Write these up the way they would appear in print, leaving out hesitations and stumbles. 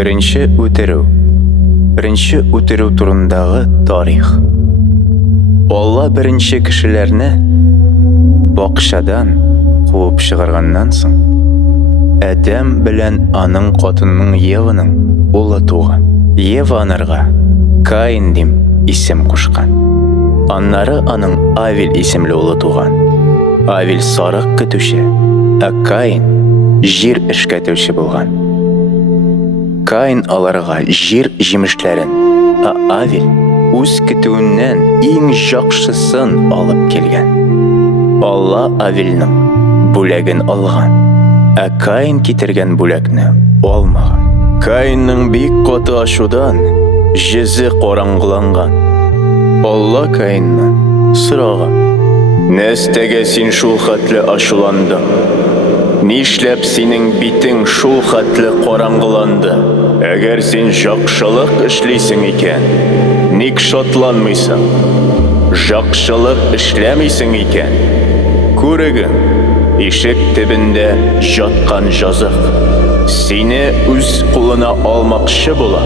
Беренче үтерү турындагы тарих. Алла беренче кешеләрне бакчадан куып чыгарганнан соң, Адәм белән аның хатынының Еваның улы туган. Ева анарга Каин дип исем кушкан. Аннары аның Авель исемле улы туган. Авель сарык көтүче, ә Каин җир эшкәтүче булган. Каин аларга җир җимешләрен, ә Авель үз көтүеннән иң яхшысын алып килгән. Алла Авельнең бүләген алган, ә Каин китергән бүләкне алмаган. Каинның бик каты ачудан йөзе караңгыланган. Алла Каиннан сораган: "Нәрсәгә син шул хәтле ачуландың? Нишләп синең битең шул хәтле караңгыланды? Әгәр син яхшылык эшлисең икән, ник шатланмыйсың? Яхшылык эшләмисең икән, күрегең, ишек төбендә яткан жазык сине үз кулына алмакчы була,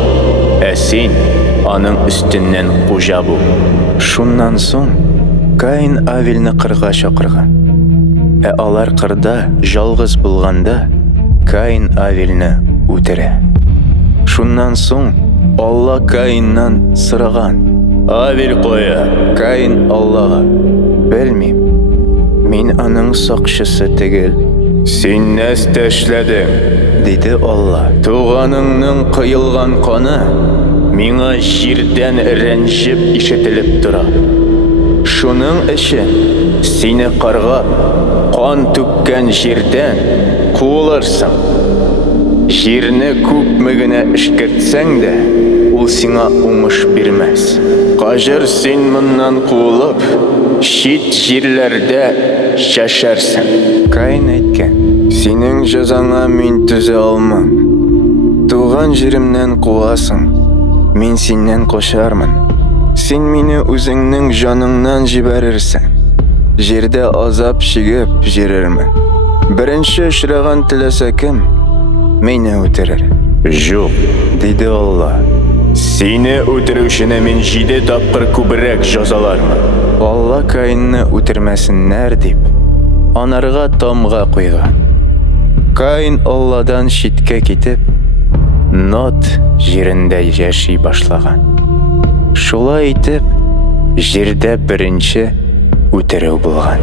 ә син аның өстеннән хуҗа бул." Шуннан соң Каин Авельне кырга чакырган. Ә алар кырда жалгыз булганда Каин Авельне үтерә. Шуннан соң Алла Каиннан сораган: "Авель кая?" Каин Аллага: "Белмим. Мин аның сакчысы түгел." "Син нәрсә эшләдең?" диде Алла. "Туганыңның кыелган каны миңа җирдән рәнҗеп ишетелеп тора. Шуның өчен сине каргап, кан түккән җирдән куылырсың. Җирне күпме генә эшкәртсәң дә, ул сиңа уңыш бирмәс. Кajır син моннан куылып, чит җирләрдә яшәрсең." Каин әйткән: "Синең җәзаңа мин түзә алмам. Туган җиремнән куасың, мин синнән качармын. Син мине үзеңнең җаныңнан җибәрерсең. Җирдә азап чигеп җирермен. Беренче очраган теләсә кем мине үтерер." "Юк", диде Алла. "Сине үтерүчене мин 7 тапкыр күбрәк җәзалармын." Алла Каинны үтермәсеннәр дип анарга тамга куйган. Каин Алладан читкә китеп, Нот җирендә яши башлаган. Шулай итеп, җирдә беренче үтерү булган.